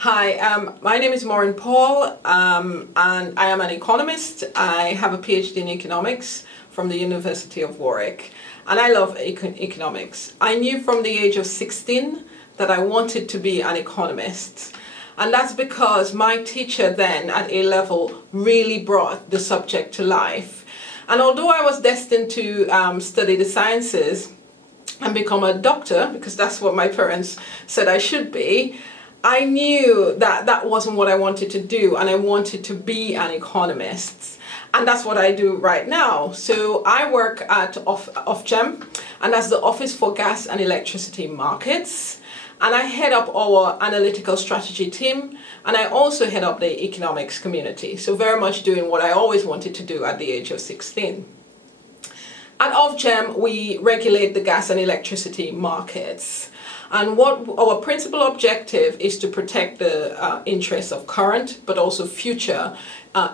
Hi, my name is Maureen Paul, and I am an economist. I have a PhD in economics from the University of Warwick, and I love economics. I knew from the age of 16 that I wanted to be an economist, and that's because my teacher then at A level really brought the subject to life. And although I was destined to study the sciences and become a doctor, because that's what my parents said I should be, I knew that that wasn't what I wanted to do, and I wanted to be an economist. And that's what I do right now. So I work at OFGEM, and that's the Office for Gas and Electricity Markets. And I head up our analytical strategy team, and I also head up the economics community. So very much doing what I always wanted to do at the age of 16. At OFGEM, we regulate the gas and electricity markets. And what our principal objective is to protect the interests of current but also future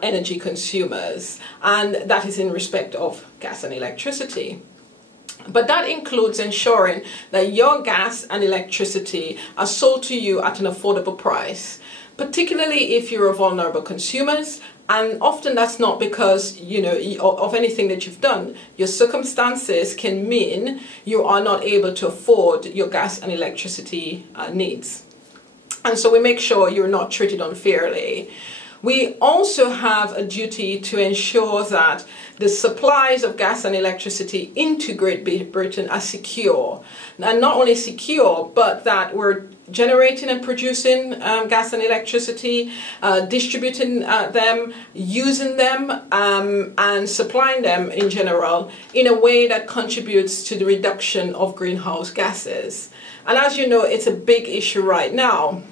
energy consumers, and that is in respect of gas and electricity. But that includes ensuring that your gas and electricity are sold to you at an affordable price, particularly if you're a vulnerable consumer. And often that's not because, of anything that you've done. Your circumstances can mean you are not able to afford your gas and electricity needs. And so we make sure you're not treated unfairly. We also have a duty to ensure that the supplies of gas and electricity into Great Britain are secure. And not only secure, but that we're generating and producing gas and electricity, distributing them, using them, and supplying them in general in a way that contributes to the reduction of greenhouse gases. And as you know, it's a big issue right now.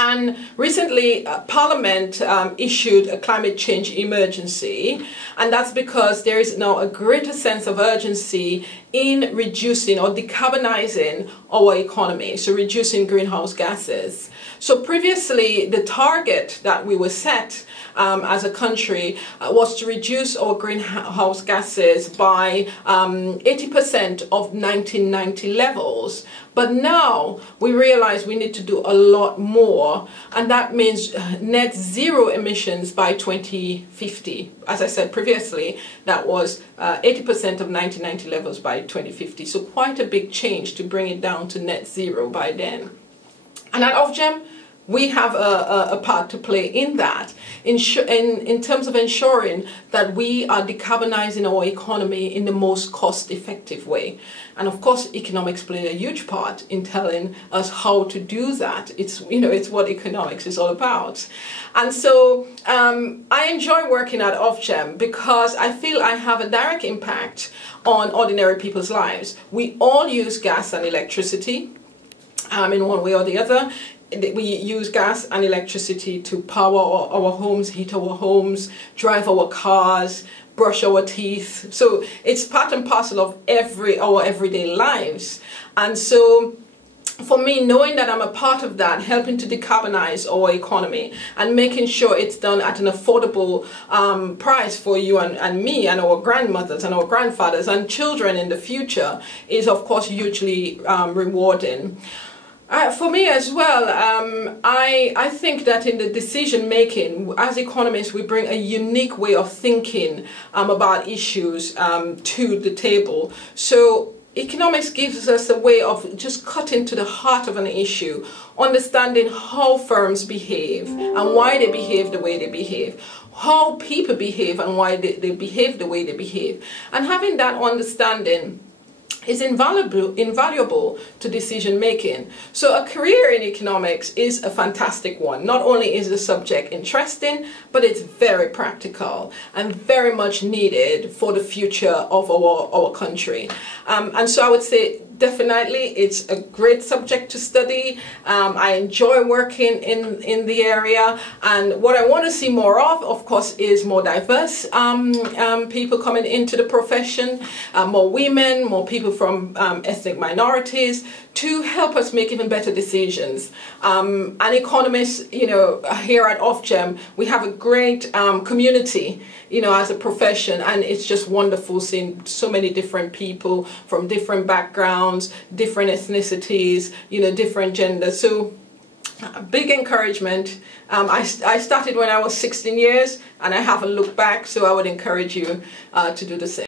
And recently, Parliament issued a climate change emergency, and that's because there is now a greater sense of urgency in reducing or decarbonizing our economy, so reducing greenhouse gases. So previously, the target that we were set as a country was to reduce our greenhouse gases by 80% of 1990 levels. But now we realize we need to do a lot more, and that means net zero emissions by 2050. As I said previously, that was 80% of 1990 levels by 2050. So quite a big change to bring it down to net zero by then. And at OFGEM, we have a part to play in that, in terms of ensuring that we are decarbonizing our economy in the most cost-effective way. And of course, economics play a huge part in telling us how to do that. It's what economics is all about. And so I enjoy working at OFGEM because I feel I have a direct impact on ordinary people's lives. We all use gas and electricity in one way or the other. We use gas and electricity to power our homes, heat our homes, drive our cars, brush our teeth. So it's part and parcel of our everyday lives. And so for me, knowing that I'm a part of that, helping to decarbonize our economy and making sure it's done at an affordable price for you and me and our grandmothers and our grandfathers and children in the future is, of course, hugely rewarding. For me as well, I think that in the decision making, as economists, we bring a unique way of thinking about issues to the table. So economics gives us a way of just cutting to the heart of an issue, understanding how firms behave and why they behave the way they behave, how people behave and why they behave the way they behave. And having that understanding is invaluable to decision making. So a career in economics is a fantastic one. Not only is the subject interesting, but it's very practical and very much needed for the future of our country. And so I would say definitely it's a great subject to study. I enjoy working in the area, and what I want to see more of course, is more diverse people coming into the profession, more women, more people from ethnic minorities, to help us make even better decisions. And economists, here at OFGEM, we have a great community, as a profession, and it's just wonderful seeing so many different people from different backgrounds, different ethnicities, different genders. So big encouragement. I started when I was 16 years and I haven't looked back, so I would encourage you to do the same.